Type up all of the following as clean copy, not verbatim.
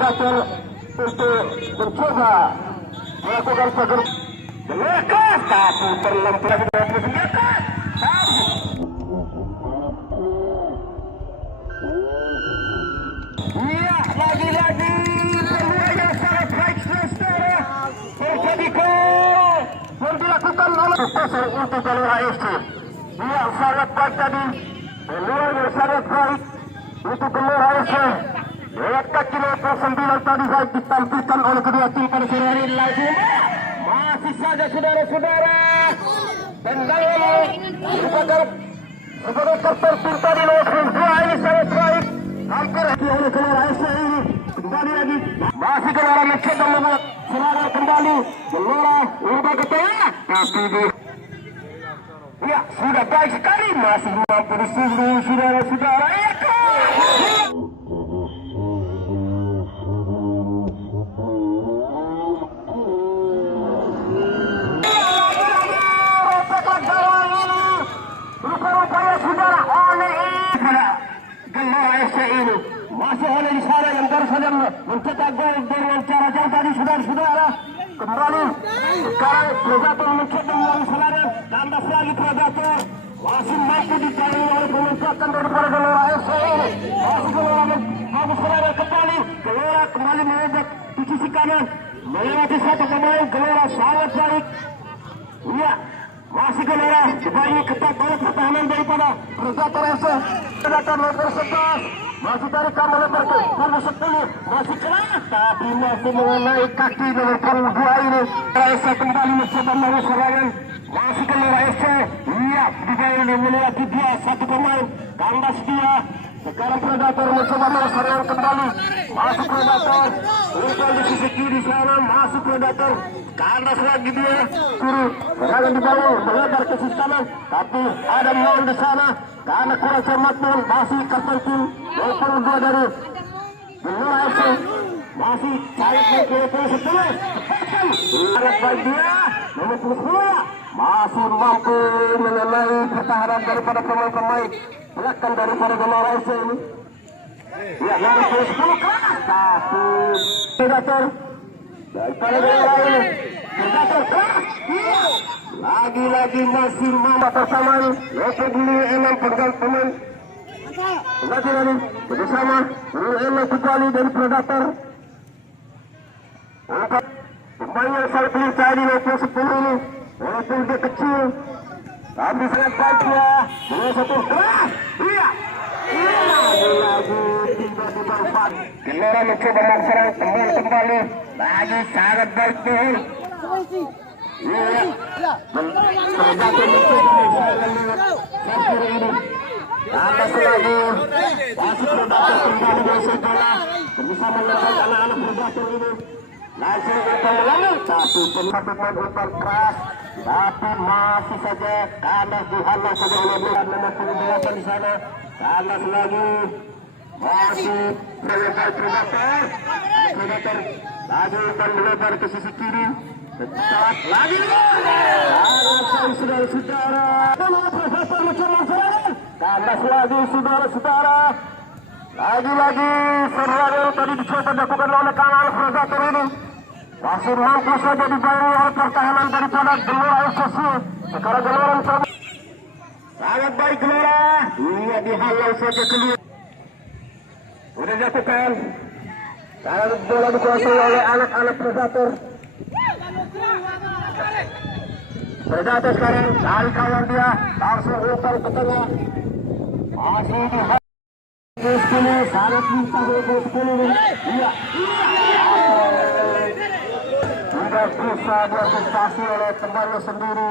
predator untuk mencoba melakukan pagar lekas, tapi terlempar dari senjata. Iya, lagi-lagi peluang yang sangat baik saudara. Terjadi gol yang dilakukan oleh pasar untuk Gelora FC. Iya, sangat baik tadi. Peluang yang sangat baik untuk Gelora FC. Lewat kaki nomor 9 tadi baik ditampilkan oleh kedua tim pada sore hari ini. Langsung masih saja saudara-saudara. Tendangan sebagai terpinta di nomor 2 ini sangat baik. Hampir oleh Gelora FC ini. Kembali lagi. Masih Gelora mencoba membuat serangan kembali. Gelora ubah ke tengah. Tapi ya sudah baik sekali. Masih mampu disungguh saudara-saudara. Gelora FC ini masih oleh di sana yang baru saja mencetak gol dengan cara jauh tadi saudara-saudara. Kembali sekarang Predator mencoba melalui serangan, tambah lagi Predator masih mampu ditahan oleh pemencakan daripada Gelora FC ini. Masih Gelora mampu serangan kembali. Gelora kembali mengejek di sisi kanan melewati satu pemain. Gelora sangat baik. Iya, masih Gelora sebaiknya ketat oleh pertahanan daripada Predator FC. Predator nomor 11 masih dari kamu lebar ke nomor 10 masih keras tapi masih mengenai kaki nomor 2 ini. FC kembali mencoba melakukan serangan. Masih Gelora FC. Iya, dibayar melewati dia satu pemain. Kandas dia. Sekarang Predator mencoba melakukan serangan kembali. Masuk Predator. Umpan di sisi kiri sana. Masuk Predator. Kandas lagi dia. Kiri. Serangan di bawah. Melebar ke sisi kanan. Tapi ada Mon di sana. Karena kurang cermat Mon. Masih kapten tim. 22 dari Gelora FC. Masih cair ke 10. Sangat baik dia. Nomor 10 masih mampu mengenai pertahanan daripada pemain-pemain belakang daripada Gelora FC ini. Ya, nomor 10 keras. Satu Predator daripada Gelora ini. Predator keras. Lagi-lagi masih mampu bersama ini. Nomor 6 pegang pemain. Lagi-lagi bersama nomor 6 kembali dari Predator. Pemain yang sangat lincah di nomor 10 ini. Walaupun dia kecil, tapi sangat baiknya. Dengan satu keras. Iya. Lagi-lagi tiba-tiba umpan. Gelora mencoba serang teman kembali. Lagi sangat baik nih. Iya. Predator mencoba serang lewat ini. Atas lagi. Masih Predator kembali dari sekolah. Bisa menekan anak-anak Predator ini. Langsung umpan melanggar. Tapi pemain umpan keras. Tapi masih saja Kandas dihalang saja oleh nomor 28 di sana. Kandas lagi. Masih Predator. Lagi umpan melebar ke sisi kiri. Cepat lagi. Saudara-saudara. Predator mencoba serangan. Kandas lagi saudara-saudara. Lagi-lagi serangan tadi dicoba dilakukan oleh kanan Predator ini. Masih mampu saja dibayar oleh pertahanan daripada Gelora FC. Sekarang Gelora mencoba. Sangat baik Gelora. Iya, dihalau saja keluar. Sudah dilakukan. Sekarang bola dikuasai oleh anak-anak Predator. Predator sekarang dari kawan dia langsung umpan ke tengah. Masih dihalau. 10 sangat minta 10. Iya. Tidak bisa diantisipasi oleh temannya sendiri.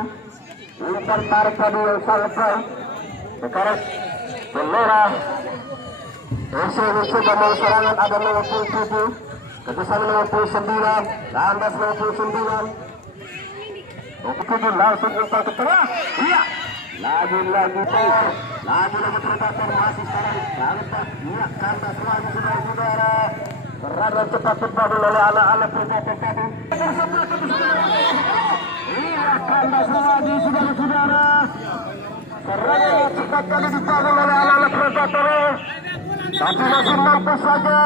Umpan tarik tadi yang sangat baik. Sekarang Gelora FC mencoba mau serangan, ada 97, ketusan 99, Kandas 99. 27 langsung umpan ke tengah. Iya. Lagi-lagi Predator masih sangat baik. Iya, Kandas lagi saudara-saudara. Serangan cepat dibangun oleh anak-anak Predator tadi. Iya, Kandas lagi saudara-saudara. Serangan cepat tadi dibangun oleh anak-anak Predator. Tapi masih mampu saja.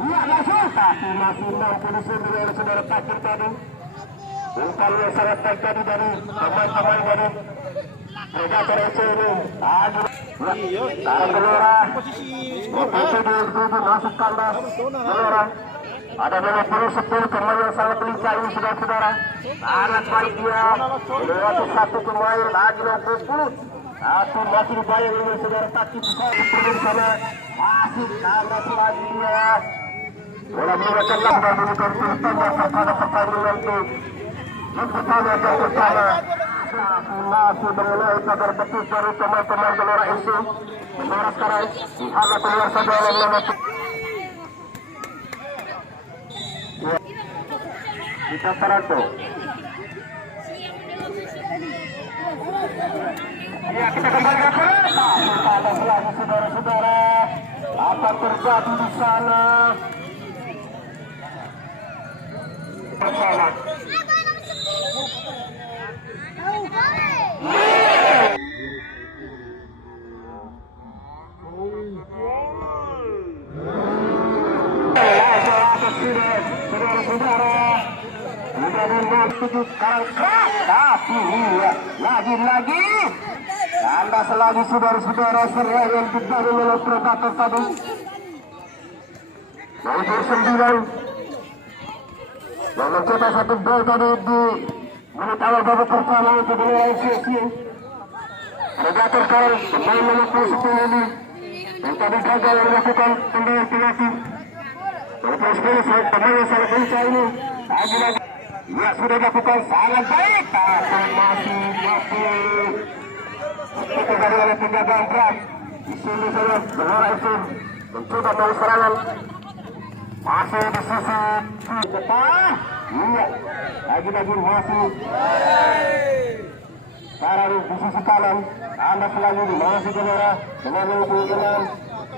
Iya masuk, tapi masih mampu disundul saudara takdir tadi. Umpannya sangat baik tadi dari pemain-pemain dari Predator FC ini. Tarik Gelora. Posisi di masuk kandas Gelora. Ada 50-10 pemain yang sangat lincah ini saudara-saudara. Sangat baik dia. Melewati satu pemain lagi 60. Atau masih dibayang ini saudara takdir bisa diperlukan sana. Masih kandas lagi dia. Bola menggunakanlah dan menukar terutama kepada pertandingan itu. Yang pertama masih berulai kabar betul dari pemain-pemain Gelora FC. Gelora sekarang dihangat keluar saja oleh nomor kita Taranto. Ya kita kembali ke kereta. Ada lagi saudara-saudara. Apa terjadi di sana? Bersama. Lagi-lagi kandas lagi saudara-saudara serangan dari oleh Predator tadi. Nomor 9 yang mencetak satu gol tadi di menit awal babak pertama untuk Gelora FC. Predator sekarang pemain nomor 10 ini yang tadi gagal melakukan tendangan penalti. Nomor 10 pemain yang sangat lincah ini lagi-lagi ya sudah dilakukan sangat baik, tapi masih kita dari oleh penjagaan berat di sini saja Gelora FC mencoba mau serangan masih di sisi depan. Iya lagi-lagi masih sekarang di sisi kanan anda selalu masih Gelora dengan kemungkinan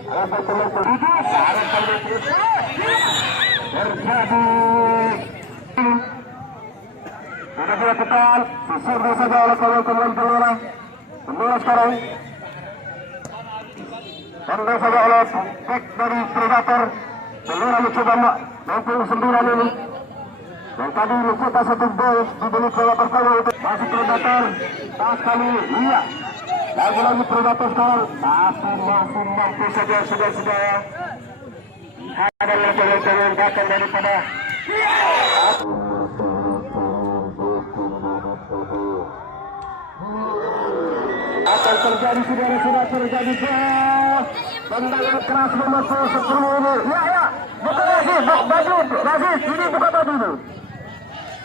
ada bertemu tertuju sangat terjadi. Sudah dilakukan susur saja oleh kawan-kawan Gelora. Gelora sekarang tendang saja oleh back dari Predator. Gelora mencoba mampu 9 ini. Dan tadi mencetak satu gol di menit pertama itu masih Predator. Tas kali iya. Lagi-lagi Predator sekarang masih mampu saja saudara-saudara. Ada yang datang daripada akan terjadi saudara-saudara terjadi gol. Tendangan keras nomor 10 ini. Ya, buka baju, Rasis, ini buka baju ini.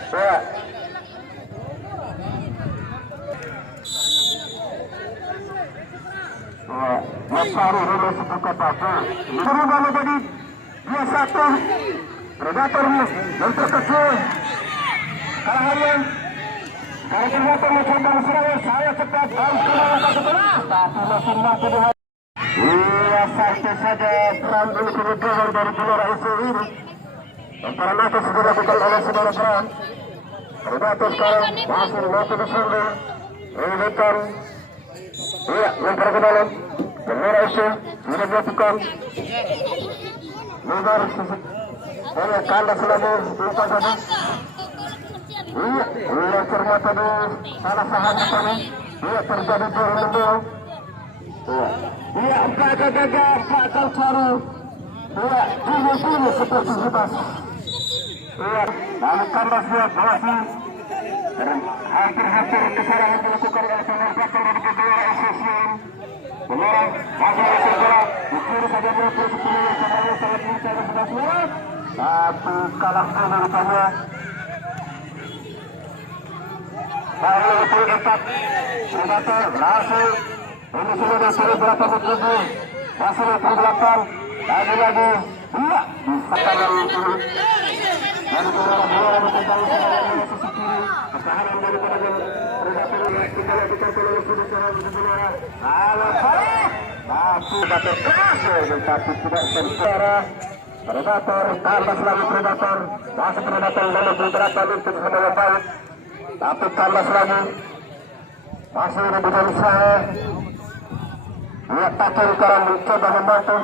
Ya. Masaru nomor 10 baju. Berubah menjadi 2-1. Predator yang terkecil. Kalah karena Predator mencoba serangan saya cepat harus keluar satu bola, tapi masih mampu dihadapi. Iya satu saja peran ini kemudian dari Gelora FC ini. Peran itu sudah dilakukan oleh saudara Bram. Predator sekarang masih mampu disundul. Rebutan. Iya lempar ke dalam. Gelora FC sudah dilakukan. Lebar oleh kandas lagi lepas tadi. Iya, cermat tadi salah saham tadi. Iya terjadi gol. Iya, empat gagal, gagal baru. Iya, dulu seperti bebas. Iya, lalu kandas dia masih hampir kesalahan dilakukan oleh pemain belakang dari Gelora FC. Gelora masih segera disuruh saja dia terus sepuluh karena sangat lincah dan sudah semua. Tapi kalah gol rupanya. Baru itu empat Predator berhasil. Ini sudah disuruh berapa menit masih terbelakang lagi iya bisa kalah itu dan Gelora mencoba dari sisi kiri pertahanan daripada Predator tinggal kita keluar sudah secara Gelora kalau balik masih Predator berhasil tapi tidak secara Predator tambah lagi Predator masih Predator dalam beberapa untuk semuanya baik tapi tambah lagi masih ada usaha. Lihat Pakai sekarang mencoba membantu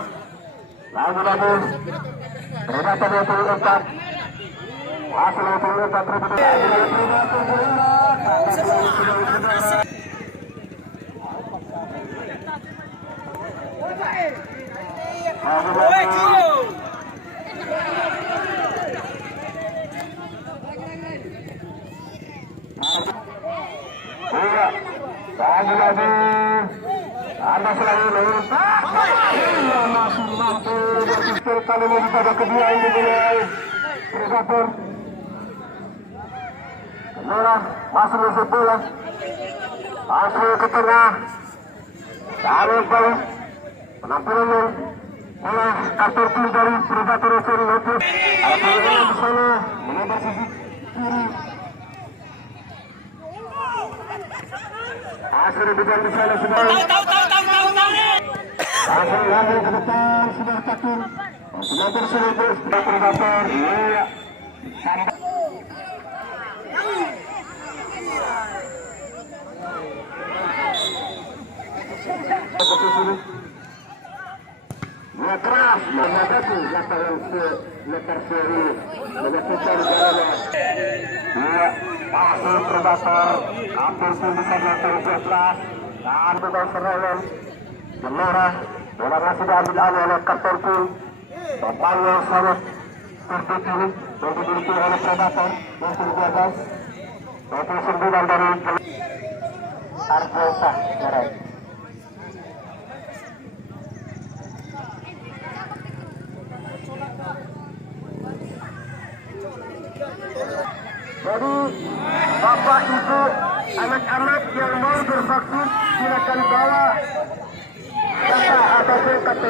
lagi Predator itu empat. Hasil itu empat Predator. Lagi ada selalu masih mampu berpikir kali ini pada kedua ini mulai Predator merah masih masuk bola masuk ke tengah tarik balik penampilannya oleh kartu kuning dari Predator seri Lopez ada pemain di sana menebar sisi kiri Asri bukan di sana sudah. Asri lagi ke depan sudah takut. Sudah terselubung sudah Predator. Iya. Dia keras menghadapi lapangan meter seri menyatukan jalannya. Iya. Masuk Predator, hampir pun bisa melakukan sebelah dan beban serangan merah, bola sudah diambil oleh karton pun totalnya sangat tertutup dan dimiliki oleh Predator masih dijaga 29 dari Arjota merah. Jadi bapak ibu anak-anak yang mau bervaksin silakan bawa data atau KTP.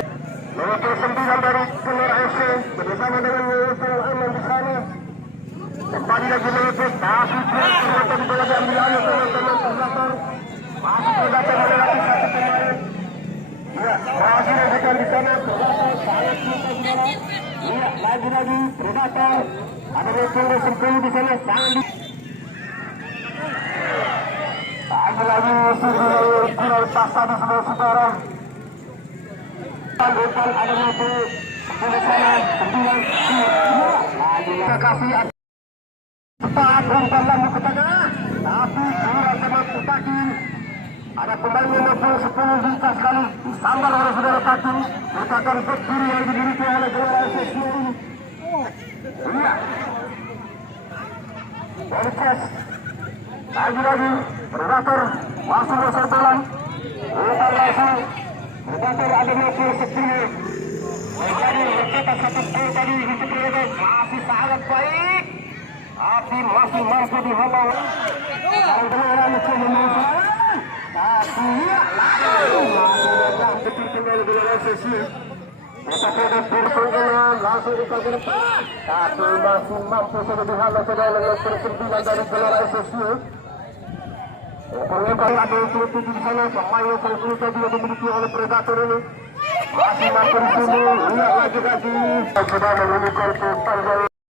Nomor 9 dari Telur FC bersama dengan Wilson Aman di sana. Kembali lagi meliput masih Predator di bola diambil oleh teman-teman Predator. Masih Predator melewati satu pemain. Ya, masih rekan di sana Predator sangat suka di bola. Iya, lagi-lagi Predator. Ada level 10 di sana sangat lagi kurang paksa di saudara-saudara. Depan ada level 10 di sana 9 lagi kasih cepat umpan lalu ke tengah tapi kurang teman kaki. Ada pemain level 10 lintas kali disambar oleh saudara kaki merupakan bek kiri yang dimiliki oleh Gelora SSU ini. Iya. Bolicas. Lagi-lagi Predator masih besar bola. Umpan langsung. Predator ada level 10. Menjadi mencetak satu gol tadi untuk Predator masih sangat baik. Tapi masih mampu dihalau. Dan Gelora mencoba menang. Tapi lalu masih datang betul kembali Gelora SSU. Predator berpengalaman langsung di kaki depan. Tapi masih mampu sudah dihalau sudah dengan persembilan dari Gelora SSU. Pengembang ada yang di sana pemain yang juga dimiliki oleh Predator ini. Masih mampu di sini. Lihat lagi sudah menemukan total